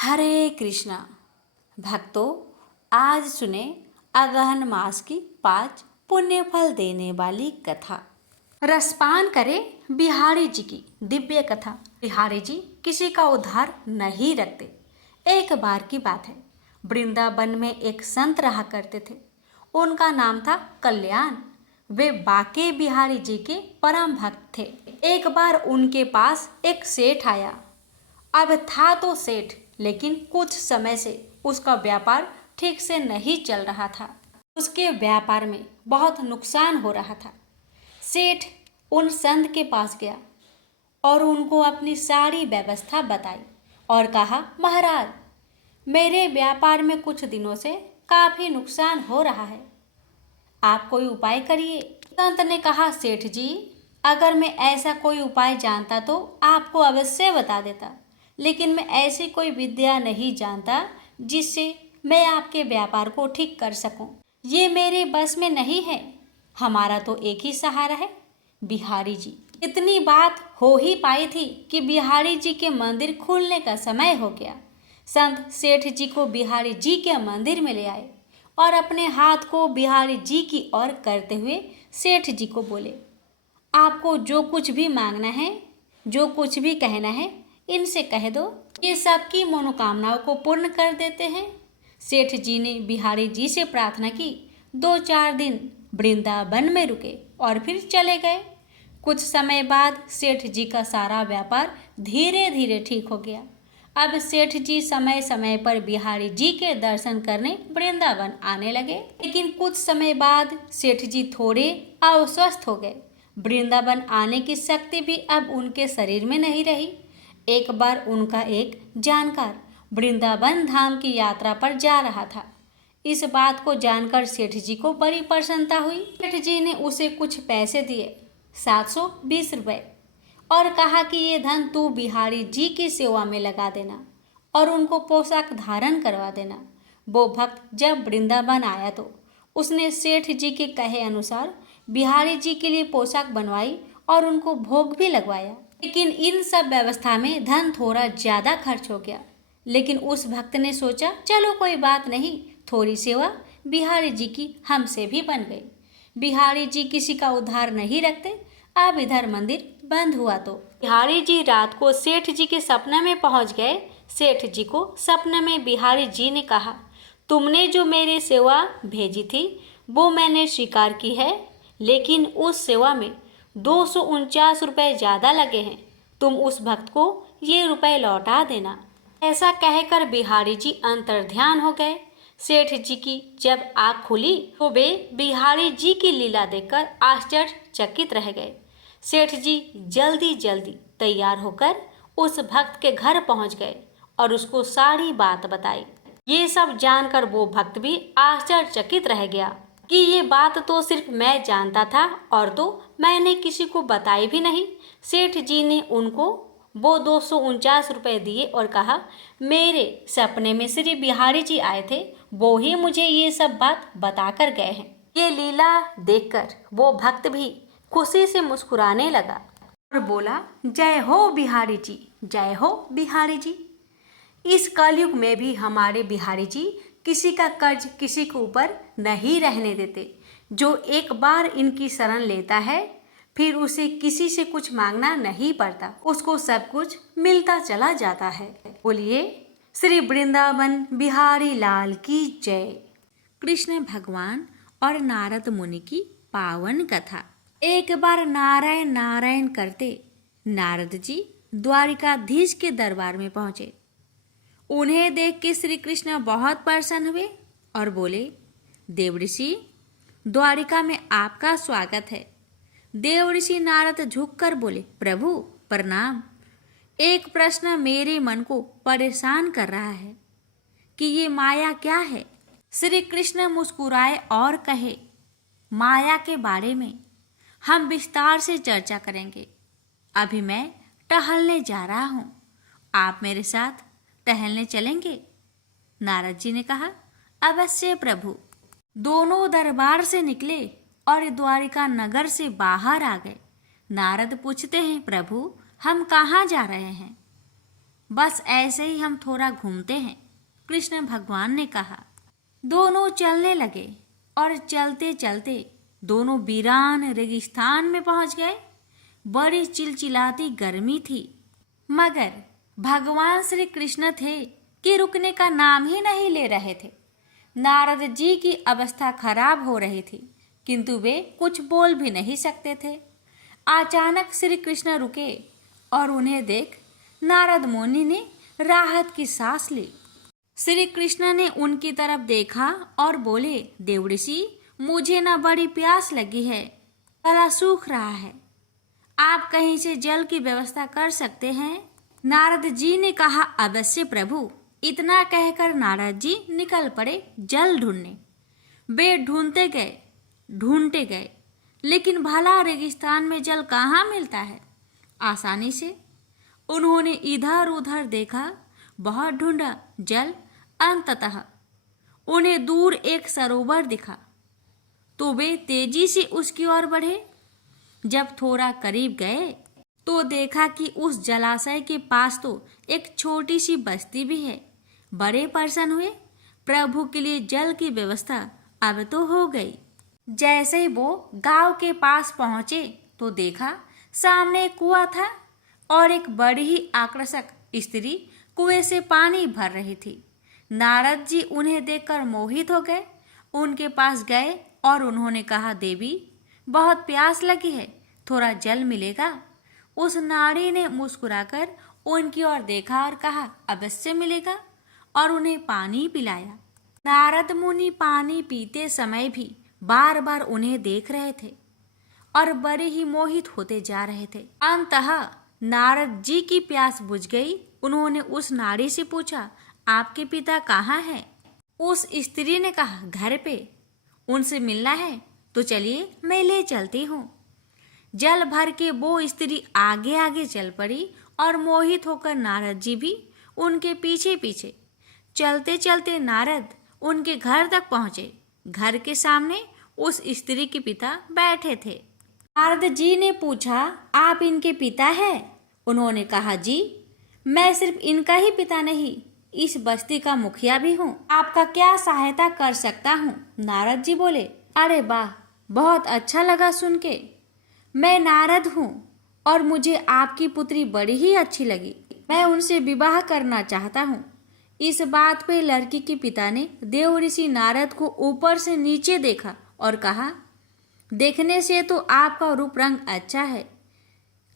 हरे कृष्णा भक्तों, आज सुने अगहन मास की 5 पुण्य फल देने वाली कथा। रसपान करें बिहारी जी की दिव्य कथा। बिहारी जी किसी का उद्धार नहीं रखते। एक बार की बात है, वृंदावन में एक संत रहा करते थे। उनका नाम था कल्याण। वे बाके बिहारी जी के परम भक्त थे। एक बार उनके पास एक सेठ आया। अब था तो सेठ, लेकिन कुछ समय से उसका व्यापार ठीक से नहीं चल रहा था। उसके व्यापार में बहुत नुकसान हो रहा था। सेठ उन संत के पास गया और उनको अपनी सारी व्यवस्था बताई और कहा, महाराज, मेरे व्यापार में कुछ दिनों से काफी नुकसान हो रहा है, आप कोई उपाय करिए। संत ने कहा, सेठ जी, अगर मैं ऐसा कोई उपाय जानता तो आपको अवश्य बता देता, लेकिन मैं ऐसी कोई विद्या नहीं जानता जिससे मैं आपके व्यापार को ठीक कर सकूं। ये मेरे बस में नहीं है। हमारा तो एक ही सहारा है, बिहारी जी। इतनी बात हो ही पाई थी कि बिहारी जी के मंदिर खुलने का समय हो गया। संत सेठ जी को बिहारी जी के मंदिर में ले आए और अपने हाथ को बिहारी जी की ओर करते हुए सेठ जी को बोले, आपको जो कुछ भी मांगना है, जो कुछ भी कहना है, इनसे कह दो, ये सबकी मनोकामनाओं को पूर्ण कर देते हैं। सेठ जी ने बिहारी जी से प्रार्थना की। 2-4 दिन वृंदावन में रुके और फिर चले गए। कुछ समय बाद सेठ जी का सारा व्यापार धीरे धीरे ठीक हो गया। अब सेठ जी समय समय पर बिहारी जी के दर्शन करने वृंदावन आने लगे। लेकिन कुछ समय बाद सेठ जी थोड़े अस्वस्थ हो गए। वृंदावन आने की शक्ति भी अब उनके शरीर में नहीं रही। एक बार उनका एक जानकार वृंदावन धाम की यात्रा पर जा रहा था। इस बात को जानकर सेठ जी को बड़ी प्रसन्नता हुई। सेठ जी ने उसे कुछ पैसे दिए, 720 रुपये, और कहा कि ये धन तू बिहारी जी की सेवा में लगा देना और उनको पोशाक धारण करवा देना। वो भक्त जब वृंदावन आया तो उसने सेठ जी के कहे अनुसार बिहारी जी के लिए पोशाक बनवाई और उनको भोग भी लगवाया। लेकिन इन सब व्यवस्था में धन थोड़ा ज़्यादा खर्च हो गया। लेकिन उस भक्त ने सोचा, चलो कोई बात नहीं, थोड़ी सेवा बिहारी जी की हमसे भी बन गई। बिहारी जी किसी का उद्धार नहीं रखते। अब इधर मंदिर बंद हुआ तो बिहारी जी रात को सेठ जी के सपने में पहुंच गए। सेठ जी को सपने में बिहारी जी ने कहा, तुमने जो मेरी सेवा भेजी थी वो मैंने स्वीकार की है, लेकिन उस सेवा में 249 रुपये ज़्यादा लगे हैं। तुम उस भक्त को ये रुपए लौटा देना। ऐसा कहकर बिहारी जी अंतर्ध्यान हो गए। सेठ जी की जब आँख खुली तो वे बिहारी जी की लीला देखकर आश्चर्यचकित रह गए। सेठ जी जल्दी जल्दी तैयार होकर उस भक्त के घर पहुंच गए और उसको सारी बात बताई। ये सब जानकर वो भक्त भी आश्चर्यचकित रह गया कि ये बात तो सिर्फ मैं जानता था और तो मैंने किसी को बताई भी नहीं। सेठ जी ने उनको वो 249 रुपये दिए और कहा, मेरे सपने में श्री बिहारी जी आए थे, वो ही मुझे ये सब बात बताकर गए हैं। ये लीला देखकर वो भक्त भी खुशी से मुस्कुराने लगा और बोला, जय हो बिहारी जी, जय हो बिहारी जी। इस कलयुग में भी हमारे बिहारी जी किसी का कर्ज किसी के ऊपर नहीं रहने देते। जो एक बार इनकी शरण लेता है फिर उसे किसी से कुछ मांगना नहीं पड़ता, उसको सब कुछ मिलता चला जाता है। बोलिए श्री वृंदावन बिहारी लाल की जय। कृष्ण भगवान और नारद मुनि की पावन कथा। एक बार नारायण नारायण करते नारद जी द्वारिकाधीश के दरबार में पहुंचे। उन्हें देख के श्री कृष्ण बहुत प्रसन्न हुए और बोले, देवऋषि, द्वारिका में आपका स्वागत है। देवऋषि नारद झुककर बोले, प्रभु प्रणाम। एक प्रश्न मेरे मन को परेशान कर रहा है कि ये माया क्या है। श्री कृष्ण मुस्कुराए और कहे, माया के बारे में हम विस्तार से चर्चा करेंगे। अभी मैं टहलने जा रहा हूँ, आप मेरे साथ टहलने चलेंगे? नारद जी ने कहा, अवश्य प्रभु। दोनों दरबार से निकले और द्वारिका नगर से बाहर आ गए। नारद पूछते हैं, प्रभु हम कहाँ जा रहे हैं? बस ऐसे ही हम थोड़ा घूमते हैं, कृष्ण भगवान ने कहा। दोनों चलने लगे और चलते चलते दोनों वीरान रेगिस्तान में पहुंच गए। बड़ी चिलचिलाती गर्मी थी, मगर भगवान श्री कृष्ण थे कि रुकने का नाम ही नहीं ले रहे थे। नारद जी की अवस्था खराब हो रही थी, किंतु वे कुछ बोल भी नहीं सकते थे। अचानक श्री कृष्ण रुके और उन्हें देख नारद मुनि ने राहत की सांस ली। श्री कृष्ण ने उनकी तरफ देखा और बोले, देवऋषि, मुझे ना बड़ी प्यास लगी है, गला सूख रहा है, आप कहीं से जल की व्यवस्था कर सकते हैं? नारद जी ने कहा, अवश्य प्रभु। इतना कहकर नारद जी निकल पड़े जल ढूंढने। वे ढूंढते गए, लेकिन भला रेगिस्तान में जल कहाँ मिलता है आसानी से। उन्होंने इधर उधर देखा, बहुत ढूंढा जल। अंततः उन्हें दूर एक सरोवर दिखा, तो वे तेजी से उसकी ओर बढ़े। जब थोड़ा करीब गए तो देखा कि उस जलाशय के पास तो एक छोटी सी बस्ती भी है। बड़े प्रसन्न हुए, प्रभु के लिए जल की व्यवस्था अब तो हो गई। जैसे ही वो गांव के पास पहुंचे तो देखा सामने एक कुआं था और एक बड़ी ही आकर्षक स्त्री कुएं से पानी भर रही थी। नारद जी उन्हें देखकर मोहित हो गए। उनके पास गए और उन्होंने कहा, देवी, बहुत प्यास लगी है, थोड़ा जल मिलेगा? उस नारी ने मुस्कुराकर उनकी ओर देखा और कहा, अवश्य मिलेगा, और उन्हें पानी पिलाया। नारद मुनि पानी पीते समय भी बार बार उन्हें देख रहे थे और बड़े ही मोहित होते जा रहे थे। अंततः नारद जी की प्यास बुझ गई। उन्होंने उस नारी से पूछा, आपके पिता कहाँ हैं? उस स्त्री ने कहा, घर पे। उनसे मिलना है तो चलिए, मैं ले चलती हूँ। जल भर के वो स्त्री आगे आगे चल पड़ी और मोहित होकर नारद जी भी उनके पीछे पीछे। चलते चलते नारद उनके घर तक पहुँचे। घर के सामने उस स्त्री के पिता बैठे थे। नारद जी ने पूछा, आप इनके पिता हैं? उन्होंने कहा, जी, मैं सिर्फ इनका ही पिता नहीं, इस बस्ती का मुखिया भी हूँ। आपका क्या सहायता कर सकता हूँ? नारद जी बोले, अरे वाह, बहुत अच्छा लगा सुन के। मैं नारद हूँ और मुझे आपकी पुत्री बड़ी ही अच्छी लगी। मैं उनसे विवाह करना चाहता हूँ। इस बात पे लड़की के पिता ने देवऋषि नारद को ऊपर से नीचे देखा और कहा, देखने से तो आपका रूप रंग अच्छा है,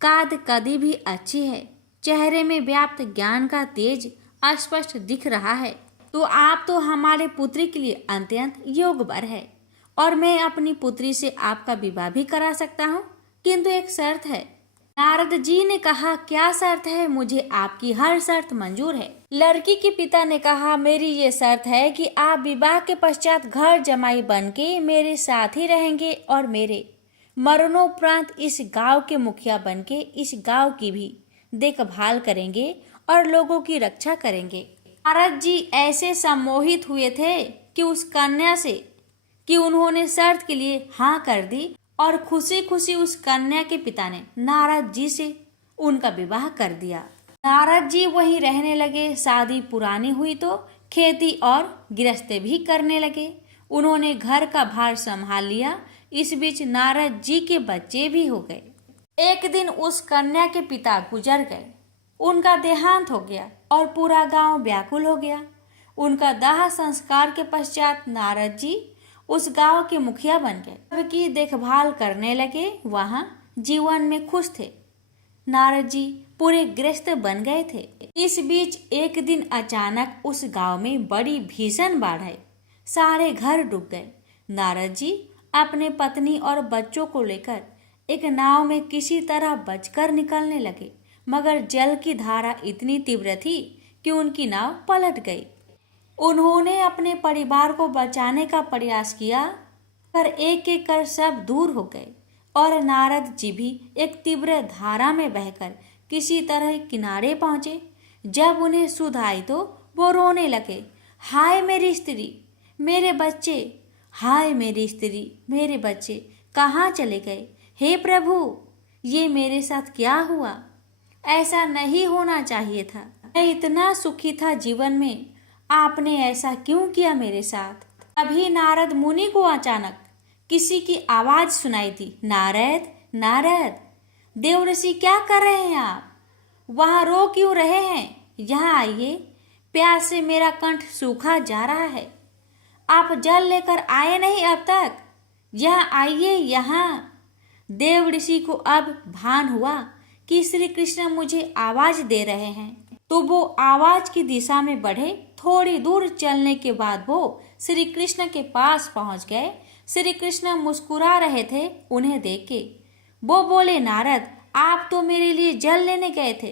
काद कदी भी अच्छी है, चेहरे में व्याप्त ज्ञान का तेज स्पष्ट दिख रहा है, तो आप तो हमारे पुत्री के लिए अत्यंत योग्यवर है और मैं अपनी पुत्री से आपका विवाह भी करा सकता हूँ, किंतु एक शर्त है। नारद जी ने कहा, क्या शर्त है? मुझे आपकी हर शर्त मंजूर है। लड़की के पिता ने कहा, मेरी ये शर्त है कि आप विवाह के पश्चात घर जमाई बनके मेरे साथ ही रहेंगे और मेरे मरणोपरांत इस गांव के मुखिया बनके इस गांव की भी देखभाल करेंगे और लोगों की रक्षा करेंगे। नारद जी ऐसे सम्मोहित हुए थे कि उस कन्या से कि उन्होंने शर्त के लिए हाँ कर दी और खुशी खुशी उस कन्या के पिता ने नारद जी से उनका विवाह कर दिया। नारद जी वहीं रहने लगे। शादी पुरानी हुई तो खेती और गृहस्थी भी करने लगे। उन्होंने घर का भार संभाल लिया। इस बीच नारद जी के बच्चे भी हो गए। एक दिन उस कन्या के पिता गुजर गए। उनका देहांत हो गया और पूरा गांव व्याकुल हो गया। उनका दाह संस्कार के पश्चात नारद जी उस गांव के मुखिया बन गए। सबकी देखभाल करने लगे। वहां जीवन में खुश थे। नारद जी पूरे गृहस्थ बन गए थे। इस बीच एक दिन अचानक उस गांव में बड़ी भीषण बाढ़ आई। सारे घर डूब गए। नारद जी अपने पत्नी और बच्चों को लेकर एक नाव में किसी तरह बचकर निकलने लगे, मगर जल की धारा इतनी तीव्र थी कि उनकी नाव पलट गई। उन्होंने अपने परिवार को बचाने का प्रयास किया, पर एक एक कर सब दूर हो गए और नारद जी भी एक तीव्र धारा में बहकर किसी तरह किनारे पहुंचे। जब उन्हें सुध आई तो वो रोने लगे, हाय मेरी स्त्री, मेरे बच्चे, हाय मेरी स्त्री, मेरे बच्चे कहाँ चले गए? हे प्रभु, ये मेरे साथ क्या हुआ? ऐसा नहीं होना चाहिए था। मैं इतना सुखी था जीवन में, आपने ऐसा क्यों किया मेरे साथ। अभी नारद मुनि को अचानक किसी की आवाज सुनाई दी, नारद नारद। देवर्षि क्या कर रहे हैं आप, वहां रो क्यों रहे हैं, यहाँ आइए, प्यास से मेरा कंठ सूखा जा रहा है। आप जल लेकर आए नहीं अब तक, यहाँ आइए यहाँ। देव ऋषि को अब भान हुआ कि श्री कृष्ण मुझे आवाज दे रहे हैं, तो वो आवाज की दिशा में बढ़े। थोड़ी दूर चलने के बाद वो श्री कृष्ण के पास पहुंच गए। श्री कृष्ण मुस्कुरा रहे थे उन्हें देख के। वो बोले, नारद आप तो मेरे लिए जल लेने गए थे,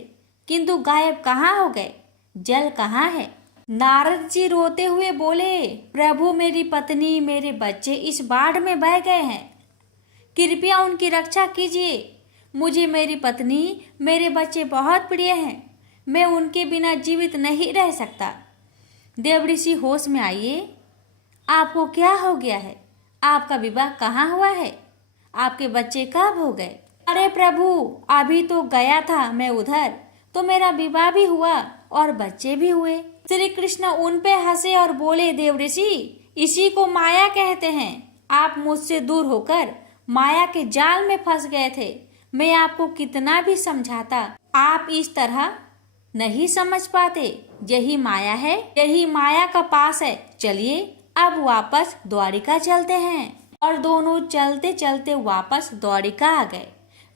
किंतु गायब कहाँ हो गए, जल कहाँ है। नारद जी रोते हुए बोले, प्रभु मेरी पत्नी मेरे बच्चे इस बाढ़ में बह गए हैं, कृपया उनकी रक्षा कीजिए। मुझे मेरी पत्नी मेरे बच्चे बहुत प्रिय हैं, मैं उनके बिना जीवित नहीं रह सकता। देवऋषि होश में आइए, आपको क्या हो गया है, आपका विवाह कहाँ हुआ है, आपके बच्चे कब हो गए। अरे प्रभु, अभी तो गया था मैं उधर, तो मेरा विवाह भी हुआ और बच्चे भी हुए। श्री कृष्ण उन पे हंसे और बोले, देवऋषि इसी को माया कहते हैं। आप मुझसे दूर होकर माया के जाल में फंस गए थे। मैं आपको कितना भी समझाता, आप इस तरह नहीं समझ पाते। यही माया है, यही माया का पास है। चलिए अब वापस द्वारिका चलते हैं। और दोनों चलते चलते वापस द्वारिका आ गए।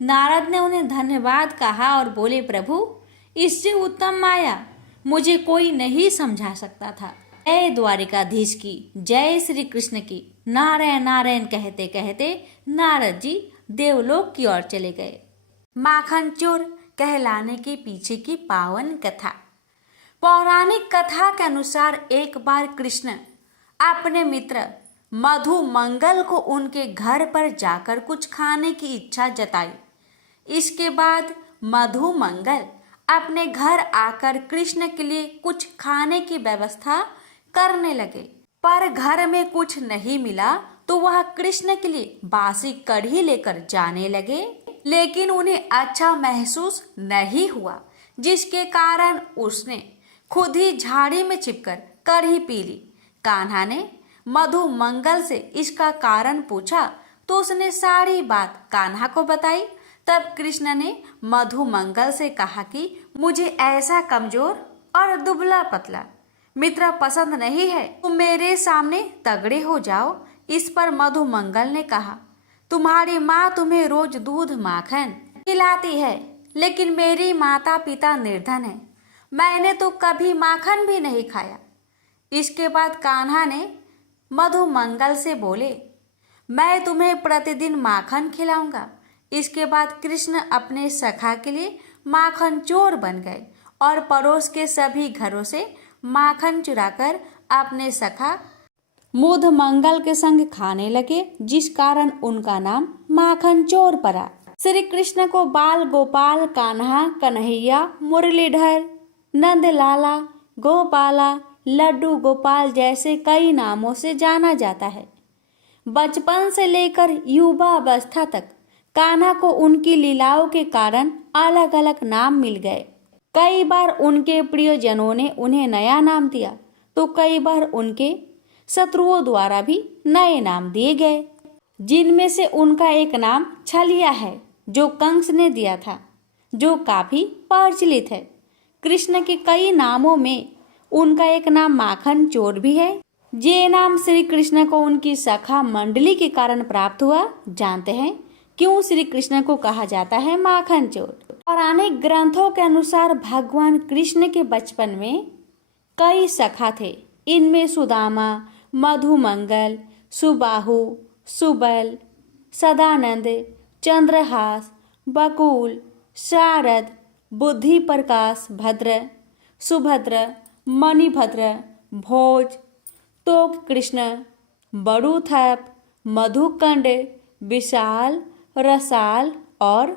नारद ने उन्हें धन्यवाद कहा और बोले, प्रभु इससे उत्तम माया मुझे कोई नहीं समझा सकता था। जय द्वारिकाधीश की, जय श्री कृष्ण की। नारायण नारायण कहते कहते नारद जी देवलोक की ओर चले गए। माखन चोर कहलाने के पीछे की पावन कथा। पौराणिक कथा के अनुसार एक बार कृष्ण अपने मित्र मधु मंगल को उनके घर पर जाकर कुछ खाने की इच्छा जताई। इसके बाद मधु मंगल अपने घर आकर कृष्ण के लिए कुछ खाने की व्यवस्था करने लगे, पर घर में कुछ नहीं मिला तो वह कृष्ण के लिए बासी कढ़ी लेकर जाने लगे, लेकिन उन्हें अच्छा महसूस नहीं हुआ, जिसके कारण उसने खुद ही झाड़ी में छिपकर कढ़ी पी ली। कान्हा ने मधु मंगल से इसका कारण पूछा तो उसने सारी बात कान्हा को बताई। तब कृष्ण ने मधु मंगल से कहा कि मुझे ऐसा कमजोर और दुबला पतला मित्र पसंद नहीं है, तुम मेरे सामने तगड़े हो जाओ। इस पर मधु मंगल ने कहा, तुम्हारी माँ तुम्हें रोज दूध माखन खिलाती है, लेकिन मेरी माता पिता निर्धन है, मैंने तो कभी माखन भी नहीं खाया। इसके बाद कान्हा ने मधु मंगल से बोले, मैं तुम्हें प्रतिदिन माखन खिलाऊंगा। इसके बाद कृष्ण अपने सखा के लिए माखन चोर बन गए और पड़ोस के सभी घरों से माखन चुराकर अपने सखा मधु मंगल के संग खाने लगे, जिस कारण उनका नाम माखन चोर पड़ा। श्री कृष्ण को बाल गोपाल, कान्हा, कन्हैया, मुरलीधर, नंदलाला, गोपाला, लड्डू गोपाल जैसे कई नामों से जाना जाता है। बचपन से लेकर युवा अवस्था तक कान्हा को उनकी लीलाओं के कारण अलग अलग नाम मिल गए। कई बार उनके प्रियजनों ने उन्हें नया नाम दिया, तो कई बार उनके शत्रुओं द्वारा भी नए नाम दिए गए, जिनमें से उनका एक नाम छलिया है, जो कंस ने दिया था, जो काफी प्रचलित है। कृष्ण के कई नामों में उनका एक नाम माखन चोर भी है। ये नाम श्री कृष्ण को उनकी सखा मंडली के कारण प्राप्त हुआ। जानते हैं क्यों श्री कृष्ण को कहा जाता है माखन चोर? पौराणिक ग्रंथों के अनुसार भगवान कृष्ण के बचपन में कई सखा थे। इनमें सुदामा, मधुमंगल, सुबाहु, सुबल, सदानंद, चंद्रहास, बकुल, शारद, बुद्धि प्रकाश, भद्र, सुभद्र, मणिभद्र, भोज, तोक कृष्ण, बड़ूथप, मधुकंड, विशाल, रसाल और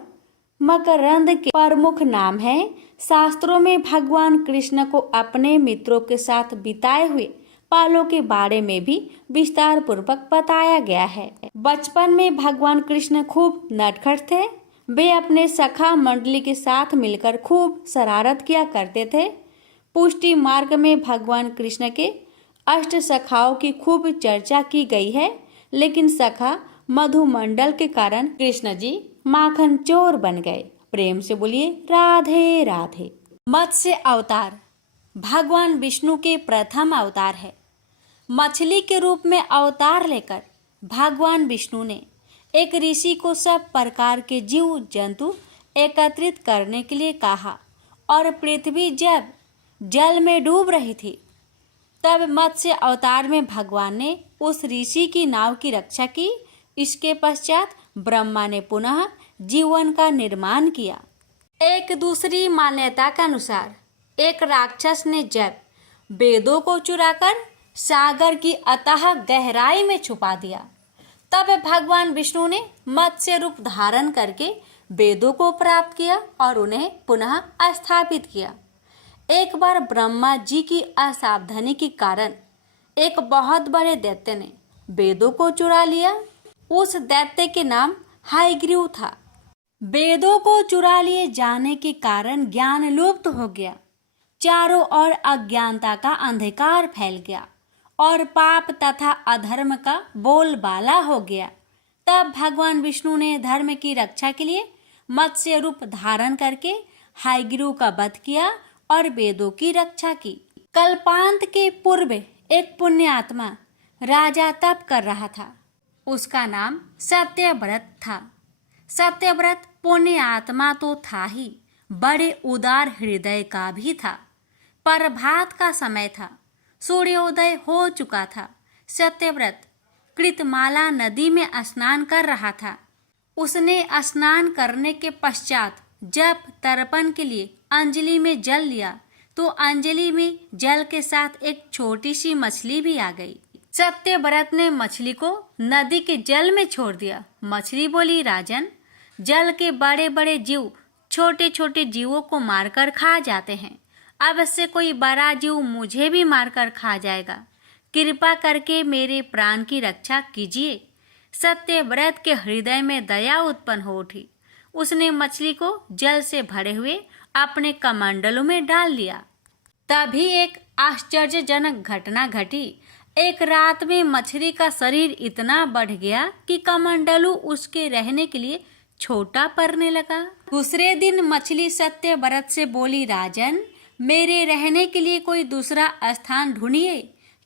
मकरंद के प्रमुख नाम हैं। शास्त्रों में भगवान कृष्ण को अपने मित्रों के साथ बिताए हुए पलों के बारे में भी विस्तार पूर्वक बताया गया है। बचपन में भगवान कृष्ण खूब नटखट थे। वे अपने सखा मंडली के साथ मिलकर खूब शरारत किया करते थे। पुष्टि मार्ग में भगवान कृष्ण के अष्ट सखाओं की खूब चर्चा की गई है, लेकिन सखा मधुमंडल के कारण कृष्ण जी माखन चोर बन गए। प्रेम से बोलिए राधे राधे। मत्स्य अवतार भगवान विष्णु के प्रथम अवतार है। मछली के रूप में अवतार लेकर भगवान विष्णु ने एक ऋषि को सब प्रकार के जीव जंतु एकत्रित करने के लिए कहा और पृथ्वी जब जल में डूब रही थी तब मत्स्य अवतार में भगवान ने उस ऋषि की नाव की रक्षा की। इसके पश्चात ब्रह्मा ने पुनः जीवन का निर्माण किया। एक दूसरी मान्यता के अनुसार एक राक्षस ने जब वेदों को चुराकर सागर की अथाह गहराई में छुपा दिया तब भगवान विष्णु ने मत्स्य रूप धारण करके वेदों को प्राप्त किया और उन्हें पुनः स्थापित किया। एक बार ब्रह्मा जी की असावधानी के कारण एक बहुत बड़े दैत्य ने वेदों को चुरा लिया। उस दैत्य के नाम हायग्रीव था। वेदों को चुरा लिए जाने के कारण ज्ञान लुप्त हो गया। चारों ओर अज्ञानता का अंधकार फैल गया और पाप तथा अधर्म का बोलबाला हो गया। तब भगवान विष्णु ने धर्म की रक्षा के लिए मत्स्य रूप धारण करके हायग्रीव का वध किया और वेदों की रक्षा की। कल्पांत के पूर्व एक पुण्य आत्मा राजा तप कर रहा था। उसका नाम सत्यव्रत था। सत्यव्रत पुण्य आत्मा तो था ही, बड़े उदार हृदय का भी था। प्रभात का समय था, सूर्योदय हो चुका था। सत्यव्रत कृतमाला नदी में स्नान कर रहा था। उसने स्नान करने के पश्चात जब तर्पण के लिए अंजलि में जल लिया तो अंजलि में जल के साथ एक छोटी सी मछली भी आ गई। सत्यव्रत ने मछली को नदी के जल में छोड़ दिया। मछली बोली, राजन, जल के बड़े बड़े जीव छोटे छोटे जीवों को मारकर खा जाते हैं। अब से कोई बड़ा जीव मुझे भी मारकर खा जाएगा। कृपा करके मेरे प्राण की रक्षा कीजिए। सत्यव्रत के हृदय में दया उत्पन्न हो उठी। उसने मछली को जल से भरे हुए अपने कमंडलों में डाल लिया। तभी एक आश्चर्यजनक घटना घटी। एक रात में मछली का शरीर इतना बढ़ गया कि कमंडलू उसके रहने के लिए छोटा पड़ने लगा। दूसरे दिन मछली सत्यव्रत से बोली, राजन, मेरे रहने के लिए कोई दूसरा स्थान ढूंढिए,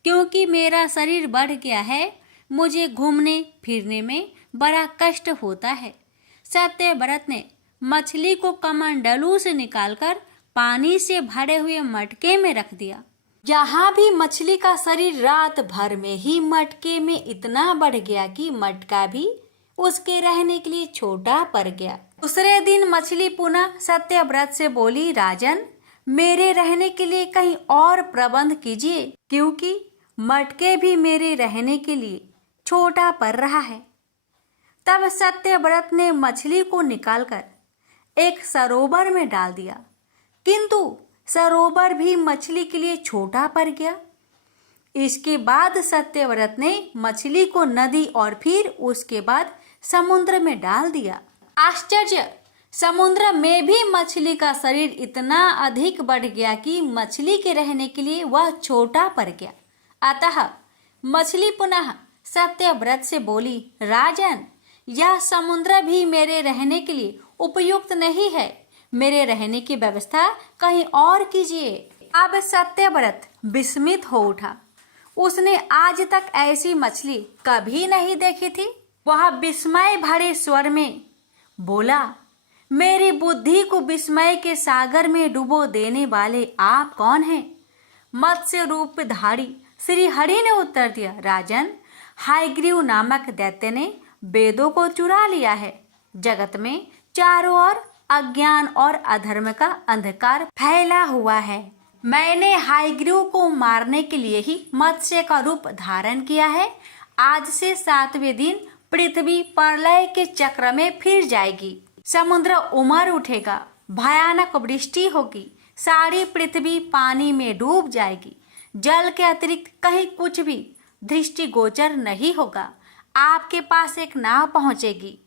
क्योंकि मेरा शरीर बढ़ गया है। मुझे घूमने फिरने में बड़ा कष्ट होता है। सत्यव्रत ने मछली को कमंडलू से निकालकर पानी से भरे हुए मटके में रख दिया। यहाँ भी मछली का शरीर रात भर में ही मटके में इतना बढ़ गया कि मटका भी उसके रहने के लिए छोटा पड़ गया। दूसरे दिन मछली पुनः सत्यव्रत से बोली, राजन, मेरे रहने के लिए कहीं और प्रबंध कीजिए, क्योंकि मटके भी मेरे रहने के लिए छोटा पड़ रहा है। तब सत्यव्रत ने मछली को निकालकर एक सरोवर में डाल दिया, किंतु सरोवर भी मछली के लिए छोटा पड़ गया। इसके बाद सत्यव्रत ने मछली को नदी और फिर उसके बाद समुद्र में डाल दिया। आश्चर्य! समुद्र में भी मछली का शरीर इतना अधिक बढ़ गया कि मछली के रहने के लिए वह छोटा पड़ गया। अतः मछली पुनः सत्यव्रत से बोली, राजन, यह समुद्र भी मेरे रहने के लिए उपयुक्त नहीं है। मेरे रहने की व्यवस्था कहीं और कीजिए। अब सत्यव्रत विस्मित हो उठा। उसने आज तक ऐसी मछली कभी नहीं देखी थी। वह विस्मय भरे स्वर में बोला, मेरी बुद्धि को विस्मय के सागर में डुबो देने वाले आप कौन हैं? मत्स्य रूपधारी श्री हरि ने उत्तर दिया, राजन, हायग्रीव नामक दैत्य ने वेदों को चुरा लिया है। जगत में चारों ओर अज्ञान और अधर्म का अंधकार फैला हुआ है। मैंने हायग्रीव को मारने के लिए ही मत्स्य का रूप धारण किया है। आज से 7वें दिन पृथ्वी प्रलय के चक्र में फिर जाएगी। समुद्र उमड़ उठेगा, भयानक वृष्टि होगी, सारी पृथ्वी पानी में डूब जाएगी। जल के अतिरिक्त कहीं कुछ भी दृष्टिगोचर नहीं होगा। आपके पास एक नाव पहुंचेगी।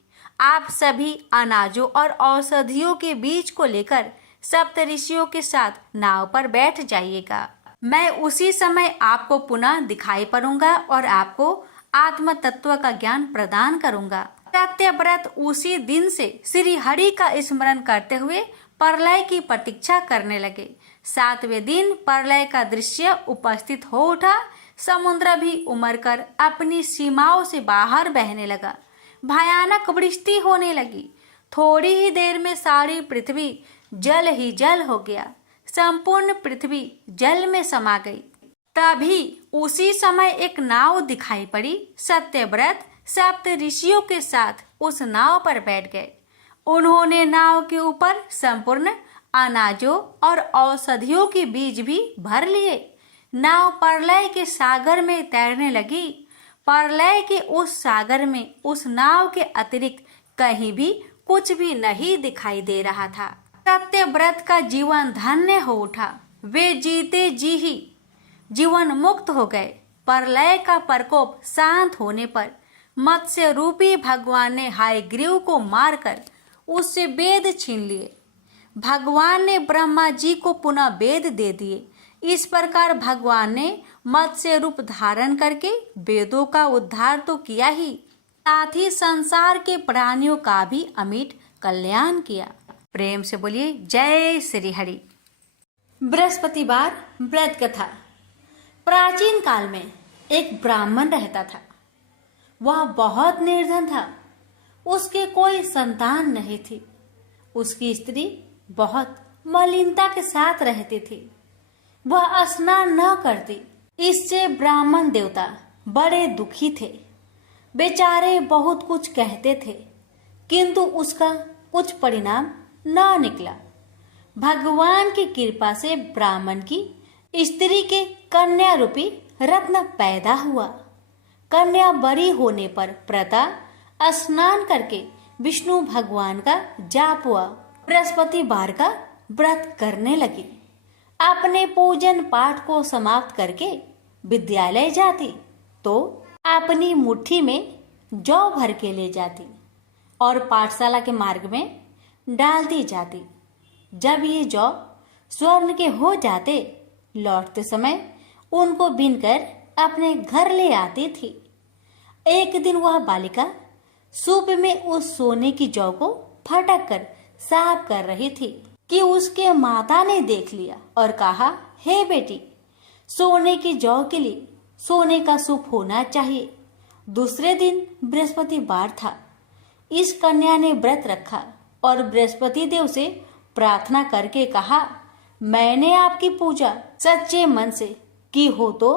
आप सभी अनाजों और औषधियों के बीज को लेकर सप्त ऋषियों के साथ नाव पर बैठ जाइएगा। मैं उसी समय आपको पुनः दिखाई पड़ूंगा और आपको आत्म तत्व का ज्ञान प्रदान करूंगा। सत्यव्रत उसी दिन से श्री हरि का स्मरण करते हुए प्रलय की प्रतीक्षा करने लगे। 7वें दिन प्रलय का दृश्य उपस्थित हो उठा। समुद्र भी उमड़ कर अपनी सीमाओं से बाहर बहने लगा। भयानक वृष्टि होने लगी। थोड़ी ही देर में सारी पृथ्वी जल ही जल हो गया। संपूर्ण पृथ्वी जल में समा गई। तभी उसी समय एक नाव दिखाई पड़ी। सत्यव्रत सप्त ऋषियों के साथ उस नाव पर बैठ गए। उन्होंने नाव के ऊपर संपूर्ण अनाजों और औषधियों के बीज भी भर लिए। नाव प्रलय के सागर में तैरने लगी। प्रलय के उस सागर में उस नाव के अतिरिक्त कहीं भी कुछ भी नहीं दिखाई दे रहा था। सत्यव्रत का जीवन धन्य हो उठा। वे जीते जी ही जीवन मुक्त हो गए। प्रलय का प्रकोप शांत होने पर मत्स्य रूपी भगवान ने हयग्रीव को मारकर उससे वेद छीन लिए। भगवान ने ब्रह्मा जी को पुनः वेद दे दिए। इस प्रकार भगवान ने मत्स्य रूप धारण करके वेदों का उद्धार तो किया ही, साथ ही संसार के प्राणियों का भी अमिट कल्याण किया। प्रेम से बोलिए जय श्री हरि। बृहस्पतिवार व्रत कथा। प्राचीन काल में एक ब्राह्मण रहता था। वह बहुत निर्धन था। उसके कोई संतान नहीं थी। उसकी स्त्री बहुत मलिनता के साथ रहती थी। वह स्नान न करती। इससे ब्राह्मण देवता बड़े दुखी थे। बेचारे बहुत कुछ कहते थे, किंतु उसका कुछ परिणाम न निकला। भगवान की कृपा से ब्राह्मण की स्त्री के कन्या रूपी रत्न पैदा हुआ। कन्या बड़ी होने पर प्रता स्नान करके विष्णु भगवान का जाप हुआ। बृहस्पतिवार का व्रत करने लगी। अपने पूजन पाठ को समाप्त करके विद्यालय जाती तो अपनी मुट्ठी में जौ भर के ले जाती और पाठशाला के मार्ग में डालती जाती। जब ये जौ स्वर्ण के हो जाते, लौटते समय उनको बीनकर अपने घर ले आती थी। एक दिन वह बालिका सूप में उस सोने की जौ को फटक कर साफ कर रही थी कि उसके माता ने देख लिया और कहा, हे बेटी, सोने की जौ के लिए सोने का सूप होना चाहिए। दूसरे दिन बृहस्पतिवार था। इस कन्या ने व्रत रखा और बृहस्पति देव से प्रार्थना करके कहा, मैंने आपकी पूजा सच्चे मन से की हो तो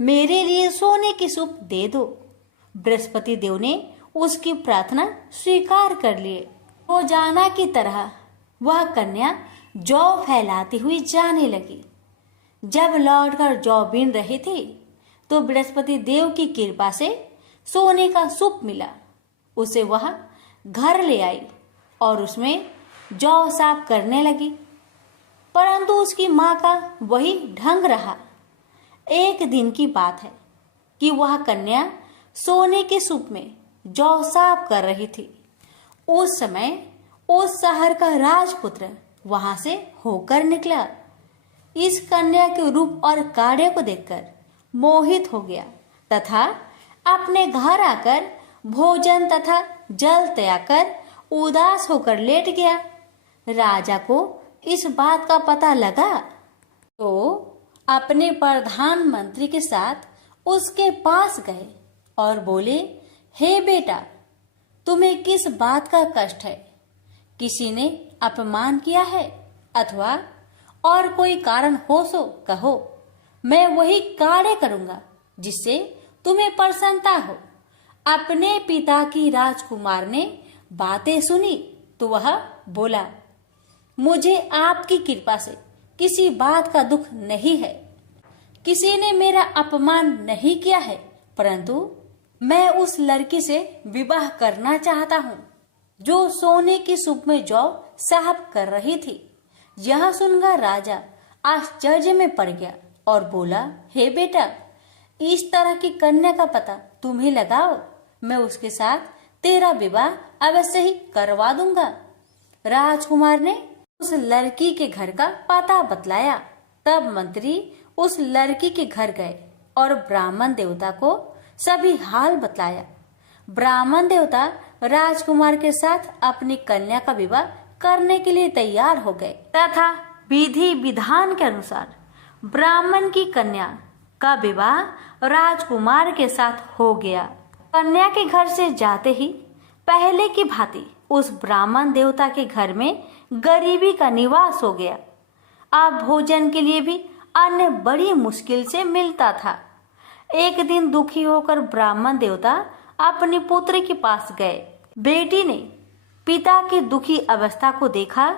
मेरे लिए सोने की सूप दे दो। बृहस्पति देव ने उसकी प्रार्थना स्वीकार कर लिए। रोजाना की तरह वह कन्या जौ फैलाती हुई जाने लगी। जब लौटकर जौ बीन रही थी तो बृहस्पति देव की कृपा से सोने का सूप मिला। उसे वह घर ले आई और उसमें जौ साफ करने लगी, परंतु उसकी माँ का वही ढंग रहा। एक दिन की बात है कि वह कन्या सोने के सूप में जौ साफ कर रही थी। उस समय उस शहर का राजपुत्र वहां से होकर निकला। इस कन्या के रूप और कार्य को देखकर मोहित हो गया तथा अपने घर आकर भोजन तथा जल त्याग कर उदास होकर लेट गया। राजा को इस बात का पता लगा तो अपने प्रधानमंत्री के साथ उसके पास गए और बोले, हे बेटा, तुम्हें किस बात का कष्ट है? किसी ने अपमान किया है अथवा और कोई कारण हो सो कहो, मैं वही कार्य करूंगा जिससे तुम्हें प्रसन्नता हो। अपने पिता की राजकुमार ने बातें सुनी तो वह बोला, मुझे आपकी कृपा से किसी बात का दुख नहीं है। किसी ने मेरा अपमान नहीं किया है, परंतु मैं उस लड़की से विवाह करना चाहता हूँ जो सोने की सूप में जौ साफ कर रही थी। यह सुनकर राजा आश्चर्य में पड़ गया और बोला, हे बेटा, इस तरह की कन्या का पता तुम्हें लगाओ, मैं उसके साथ तेरा विवाह अवश्य ही करवा दूंगा। राजकुमार ने उस लड़की के घर का पता बतलाया। तब मंत्री उस लड़की के घर गए और ब्राह्मण देवता को सभी हाल बतलाया। ब्राह्मण देवता राजकुमार के साथ अपनी कन्या का विवाह करने के लिए तैयार हो गए तथा विधि विधान के अनुसार ब्राह्मण की कन्या का विवाह राजकुमार के साथ हो गया। कन्या के घर से जाते ही पहले की भांति उस ब्राह्मण देवता के घर में गरीबी का निवास हो गया। अब भोजन के लिए भी अन्न बड़ी मुश्किल से मिलता था। एक दिन दुखी होकर ब्राह्मण देवता अपनी पुत्री के पास गए। बेटी ने पिता की दुखी अवस्था को देखा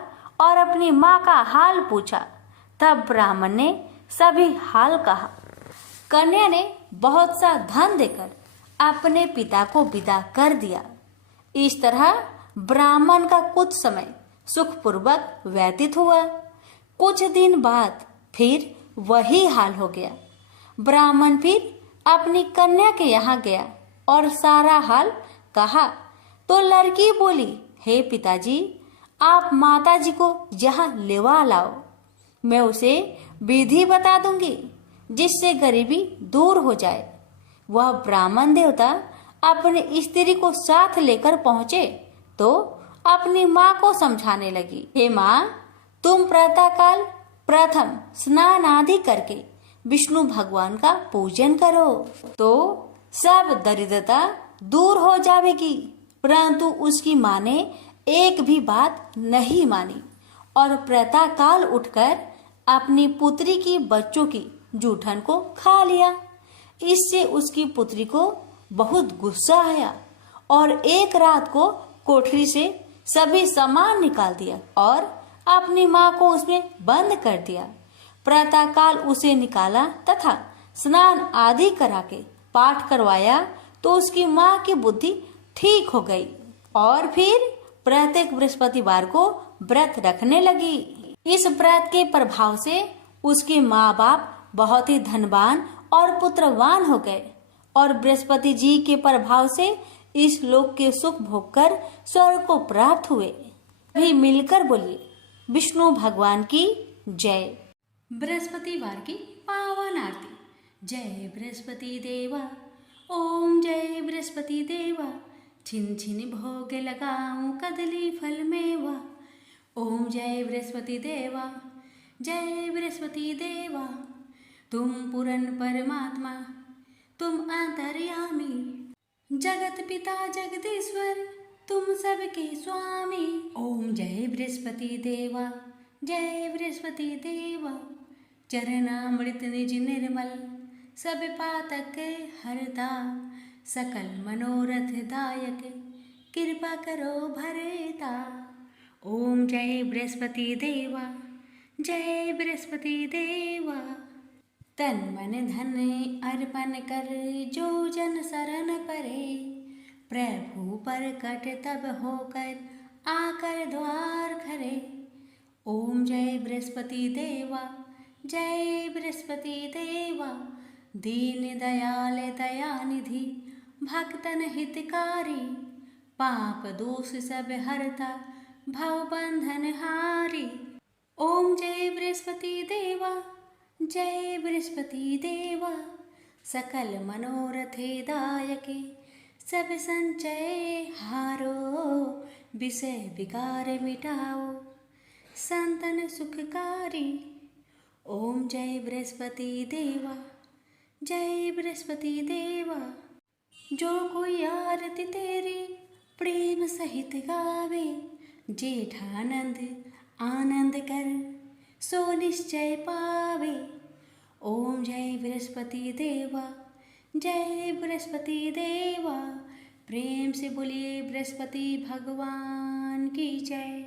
और अपनी माँ का हाल पूछा। तब ब्राह्मण ने सभी हाल कहा। कन्या ने बहुत सा धन देकर अपने पिता को विदा कर दिया। इस तरह ब्राह्मण का कुछ समय सुखपूर्वक व्यतीत हुआ। कुछ दिन बाद फिर वही हाल हो गया। ब्राह्मण फिर अपनी कन्या के यहाँ गया और सारा हाल कहा तो लड़की बोली, हे पिताजी, आप माताजी को यहाँ लेवा लाओ। मैं उसे विधि बता दूंगी जिससे गरीबी दूर हो जाए। वह ब्राह्मण देवता अपनी स्त्री को साथ लेकर पहुंचे तो अपनी माँ को समझाने लगी, हे माँ, तुम प्रातःकाल प्रथम स्नान आदि करके विष्णु भगवान का पूजन करो तो सब दरिद्रता दूर हो जाएगी। परंतु उसकी माँ ने एक भी बात नहीं मानी और प्रातःकाल उठकर अपनी पुत्री की बच्चों की जूठन को खा लिया। इससे उसकी पुत्री को बहुत गुस्सा आया और एक रात को कोठरी से सभी सामान निकाल दिया और अपनी माँ को उसमें बंद कर दिया। प्रातःकाल उसे निकाला तथा स्नान आदि करा के पाठ करवाया तो उसकी माँ की बुद्धि ठीक हो गई और फिर प्रत्येक बृहस्पतिवार को व्रत रखने लगी। इस व्रत के प्रभाव से उसके माँ बाप बहुत ही धनवान और पुत्रवान हो गए और बृहस्पति जी के प्रभाव से इस लोक के सुख भोग कर स्वर्ग को प्राप्त हुए। भी मिलकर बोलिए, विष्णु भगवान की जय। बृहस्पतिवार की पावन आरती। जय बृहस्पति देवा, ओम जय बृहस्पति देवा, छिन छिन भोग लगाऊं कदली फल मेवा। ओम जय बृहस्पति देवा, जय बृहस्पति देवा, तुम पूर्ण परमात्मा, तुम अंतर्यामी, जगत पिता जगदीश्वर, तुम सबके स्वामी। ओम जय बृहस्पति देवा, जय बृहस्पति देवा, चरणामृत निज निर्मल, सब पातक हरता, सकल मनोरथ दायक, कृपा करो भरता। ओम जय बृहस्पति देवा, जय बृहस्पति देवा, तन मन धन अर्पण कर जो जन शरण परे, प्रभु प्रकट तब होकर आकर द्वार खरे। ओम जय बृहस्पति देवा, जय बृहस्पति देवा, दीन दयाल दयानिधि, भक्तन हितकारी, पाप दोष सब हरता, भव बंधन हारी। ओम जय बृहस्पति देवा, जय बृहस्पति देवा, सकल मनोरथे दायके, सब संचय हारो, विषय विकार मिटाओ, संतन सुखकारी। ओम जय बृहस्पति देवा, जय बृहस्पति देवा, जो कोई आरती तेरी प्रेम सहित गावे, जेठानंद आनंद कर सो निश्चय पावे। ओम जय बृहस्पति देवा, जय बृहस्पति देवा, प्रेम से बोलिए बृहस्पति भगवान की जय।